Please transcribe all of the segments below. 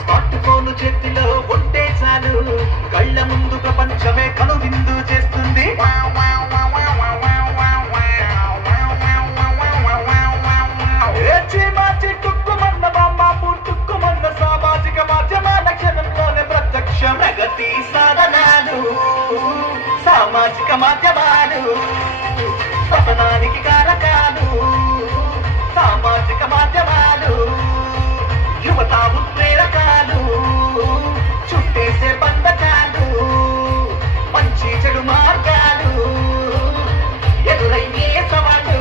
Smart phone చేతిలో ఉంటే చాలు, కళ్ళ ముందు ప్రపంచమే కనువిందు చేస్తుంది. మార్చి టుక్కుమన్న బామ్మ పుట్టుక్కుమన్న సామాజిక మాధ్యమాల క్షణంలోనే ప్రత్యక్షం. ప్రగతి సాధనాలు సామాజిక మాధ్యమాలు, పతనానికి కారకాలు సామాజిక మాధ్యమాలు, యువత ఉత్ప్రేరకాలు, చుట్టేసే బంధకాలు, మంచి చెడు మార్గాలు, ఎదురయ్యే సవాళ్ళు.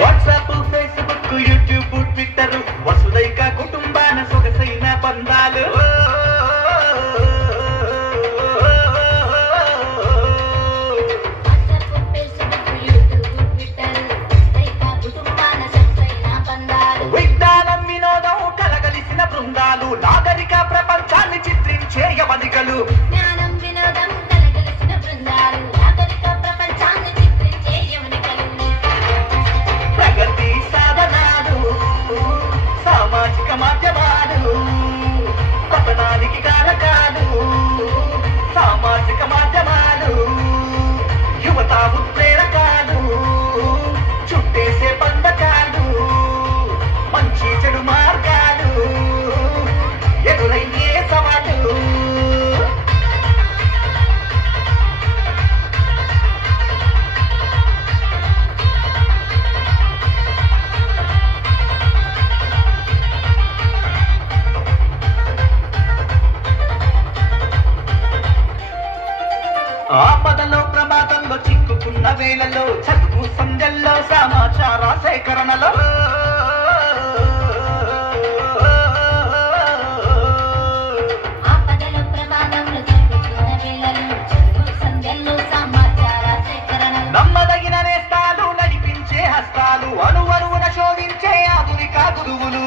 వాట్సాప్, ఫేస్బుక్, యూట్యూబ్, ట్విట్టర్, వసుదైక కుటుంబాన సొగసైన బంధాలు. విజ్ఞానం వినోదం కలగలిసిన బృందాలు, నాగరిక ప్రపంచాన్ని చిత్రించే యవనికలు. ప్రగతి సాధనాలు సామాజిక మాధ్యమాలు, పతనానికి కారకాలు సామాజిక మాధ్యమాలు, యువత ఉత్ప్రేరకాలు, చుట్టేసే బంధకాలు, మంచి చెడు మార్గాలు, ఎదురయ్యే సవాళ్ళు. ఆపదలో ప్రమాదంలో చిక్కుకున్న వేళలో, చదువు సంధ్యల్లో సమాచార సేకరణలో, నమ్మదగిన నేస్తాలు నడిపించే హస్తాలు, అణువణువున శోధించే ఆధునిక గురువులు.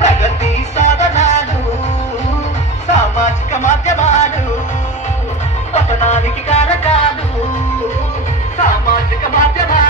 ప్రగతి సాధనాలు సామాజిక మాధ్యమాలు, పతనానికి కారకాలు సామాజిక మాధ్యమాలు.